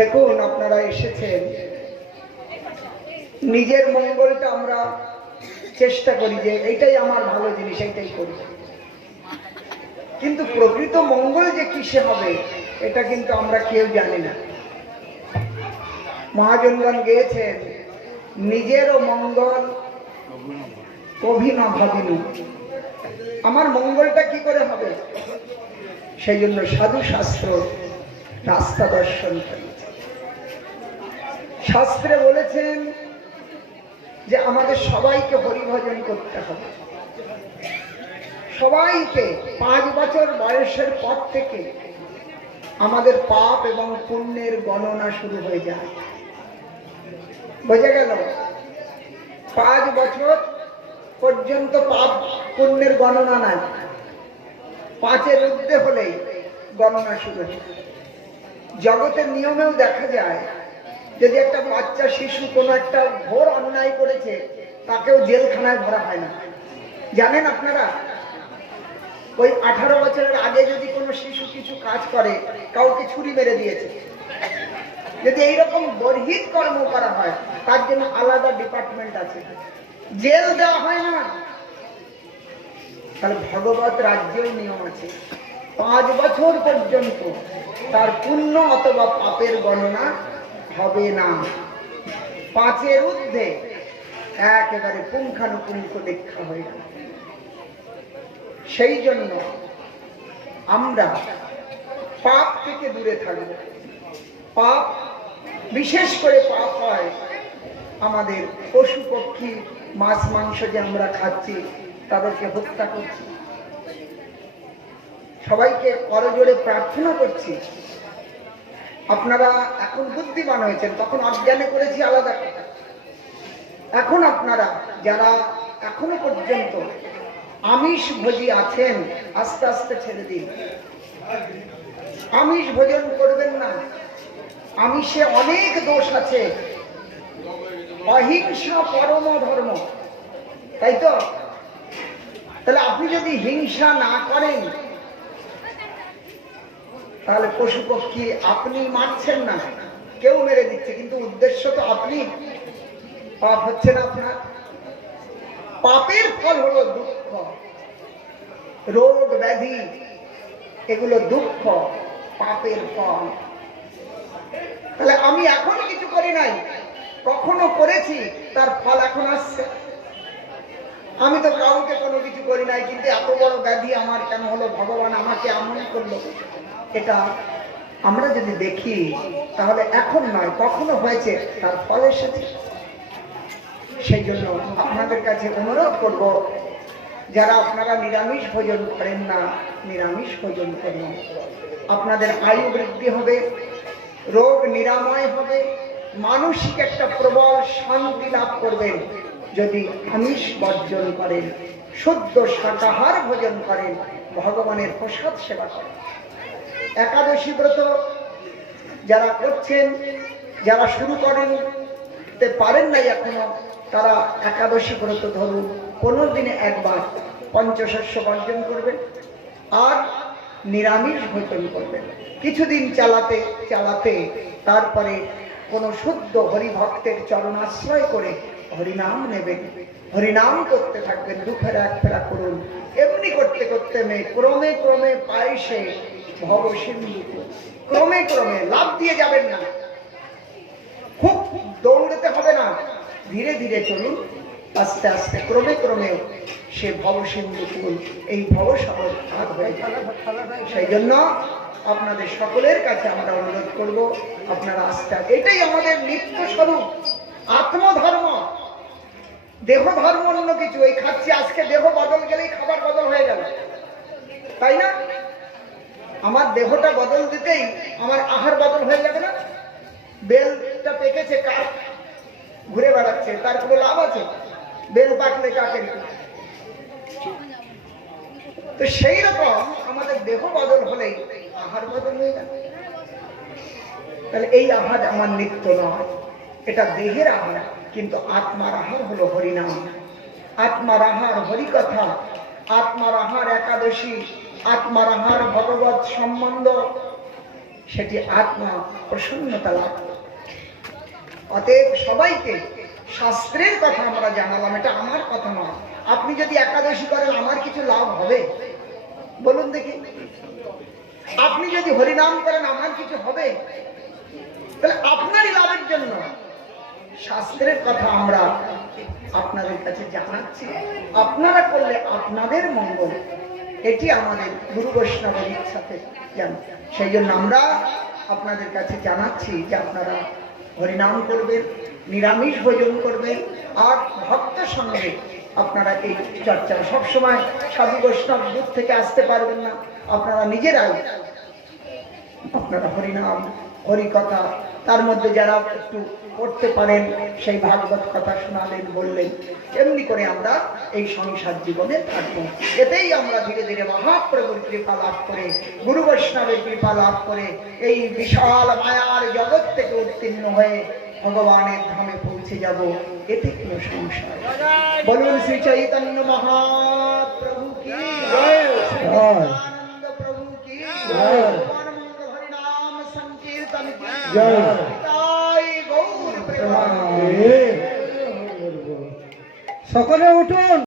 দেখুন, আপনারা এসেছেন। নিজের মঙ্গলটা আমরা চেষ্টা করি যে এইটাই আমার ভালো জিনিস, এইটাই করি। কিন্তু প্রকৃত মঙ্গল যে কিসে হবে, এটা কিন্তু আমরা কেউ জানি না। মহাজনগণ গেয়েছেন, নিজেরও মঙ্গল অভিনব ভাবিনু আমার মঙ্গলটা কি করে হবে? সেই জন্য সাধু শাস্ত্র রাস্তা দর্শন করেছে শাস্ত্রে বলেছেন যে আমাদের সবাইকে হরিভজন করতে হবে। সবাইকে পাঁচ বছর বয়সের পর থেকে আমাদের পাপ এবং পুণ্যের গণনা শুরু হয়ে যায়। বোঝা গেল? পাঁচ বছর পর্যন্ত পাপ পুণ্যের গণনা নাই। পাঁচের ঊর্ধ্বে হলেই গণনা শুরু হয়। জগতের নিয়মেও দেখা যায় যদি একটা বাচ্চা, শিশু কোনো একটা ঘোর অন্যায় করেছে, তাকেও জেলখানায় ভরা হয় না। জানেন আপনারা? ওই আঠারো বছরের আগে যদি কোনো শিশু কিছু কাজ করে, কাউকে ছুরি মেরে দিয়েছে। যদি এইরকম বর্হিত কর্ম করা হয়, তার জন্য আলাদা ডিপার্টমেন্ট আছে। জেল দেওয়া হয় না। তাহলে ভগবত রাজ্যেও নিয়ম আছে। পাঁচ বছর পর্যন্ত তার পুণ্য অথবা পাপের গণনা হবে না। পাঁচের ঊর্ধ্বে একেবারে পুঙ্খানুপুঙ্খ দীক্ষা হয়ে গেল। সেই জন্য আমরা পাপ থেকে দূরে থাকব। পাপ বিশেষ করে পাপ হয় আমাদের পশু পক্ষী, মাছ, মাংস যে আমরা খাচ্ছি, তাদেরকে হত্যা করছি। সবাইকে করজোড়ে প্রার্থনা করছি আপনারা এখন বুদ্ধিমান হয়েছেন তখন অজ্ঞানে করেছি আলাদা কথা। এখন আপনারা যারা এখনও পর্যন্ত আমিষ ভোজি আছেন, আস্তে আস্তে ছেড়ে দিন। আমিষ ভোজন করবেন না। আমিষে অনেক দোষ আছে। অহিংসা পরম ধর্ম। তাই তো? তাহলে আপনি যদি হিংসা না করেন তাহলে পশু পক্ষী আপনি মারছেন না? কেউ মেরে দিচ্ছে, কিন্তু উদ্দেশ্য তো আপনি। পাপ হচ্ছে না আপনার। পাপের ফল হলো দুঃখ। রোগ ব্যাধি, এগুলো দুঃখ, পাপের ফল। তাহলে আমি এখন কিছু করি নাই। কখনো করেছি, তার ফল এখন আসছে। আমি তো কাউকে কোনো কিছু করি নাই, কিন্তু এত বড় ব্যাধি আমার কেন হলো? ভগবান আমাকে এমন করল। এটা আমরা যদি দেখি, তাহলে এখন নয়, কখনো হয়েছে, তার ফল এসেছে সেই জন্য আপনাদের কাছে অনুরোধ করব, যারা আপনারা নিরামিষ ভোজন করেন না, নিরামিষ ভোজন করুন। আপনাদের আয়ু বৃদ্ধি হবে, রোগ নিরাময় হবে, মানসিক একটা প্রবল শান্তি লাভ করবেন। যদি আমিষ বর্জন করেন, শুদ্ধ শাকাহার ভোজন করেন, ভগবানের প্রসাদ সেবা করেন। একাদশী ব্রত যারা করছেন, যারা শুরু করেন পারেন নাই এখনও, তারা একাদশী ব্রত ধরুন পনেরো দিনে একবার পঞ্চশস্য বর্জন করবেন আর নিরামিষ ভোজন করবেন। কিছুদিন চালাতে চালাতে, তারপরে কোনো শুদ্ধ হরিভক্তের চরণাশ্রয় করে হরিনাম নেবেন। হরিনাম করতে থাকবেন দুঃখের এক ফেরা করুন। এমনি করতে করতে মেয়ে ক্রমে ক্রমে পায় সে ভব সিন্ধু ক্রমে ক্রমে লাভ দিয়ে যাবেন না। খুব দৌড়তে হবে না। ধীরে ধীরে চলুন। আস্তে আস্তে ক্রমে ক্রমে সে ভব সিন্ধু এই ভব সাগর ভাগ হয়ে যাবে সেই জন্য আপনাদের সকলের কাছে আমরা অনুরোধ করব, আপনারা আস্তে এটাই আমাদের নিত্য স্বরূপ। আত্মধর্ম। দেহ ধর্ম অন্য কিছু। এই খাচ্ছি আজকে দেহ বদল গেলেই খাবার বদল হয়ে গেল তাই না আমার দেহটা বদল দিতেই আমার আহার বদল হয়ে যাবে না? বেলটা পেকেছে কাক? ঘুরে বেড়াচ্ছে, তার কোনো লাভ আছে? বেল পাকলে কাকের তো সেই রকম আমাদের দেহ বদল হলেই আহার বদল হয়ে যাবে। তাহলে এই আহার আমার নিত্য নয়, এটা দেহের আহার, কিন্তু আত্মার আহার হলো হরিনাম। আত্মার আহার হরিকথা, আত্মার আহার একাদশী। আত্মার আহার ভগবত সম্বন্ধ। সেটি আত্মা প্রসন্নতা লাভ অতএব সবাইকে শাস্ত্রের কথা আমরা জানালাম, এটা আমার কথা নয়। আপনি যদি একাদশী করেন, আমার কিছু লাভ হবে? বলুন দেখি। আপনি যদি হরিনাম করেন, আমার কিছু হবে? তাহলে আপনারই লাভের জন্য শাস্ত্রের কথা আমরা আপনাদের কাছে জানাচ্ছি। আপনারা করলে আপনাদের মঙ্গল। এটি আমাদের গুরু বৈষ্ণবের ইচ্ছাতে যেন। সেই জন্য আমরা আপনাদের কাছে জানাচ্ছি যে আপনারা হরিনাম করবেন, নিরামিষ ভোজন করবেন, আর ভক্ত সঙ্গে আপনারা এই চর্চা। সবসময় সাধু বৈষ্ণব দূর থেকে আসতে পারবেন না। আপনারা নিজেরাই আপনারা হরিনাম হরিকথা। তার মধ্যে যারা একটু পড়তে পারেন সেই ভাগবত কথা শোনালেন বললেন এমনি করে আমরা এই সংসার জীবনে থাকব। এতেই আমরা ধীরে ধীরে মহাপ্রভুর কৃপা লাভ করে গুরু বৈষ্ণবের কৃপা লাভ করে এই বিশাল মায়ার জগৎ থেকে উত্তীর্ণ হয়ে ভগবানের ধামে পৌঁছে যাব। এতে কোনো সংসার। বলুন শ্রী চৈতন্য মহাপ্রভু কি? প্রভু কি? সকলে উঠুন।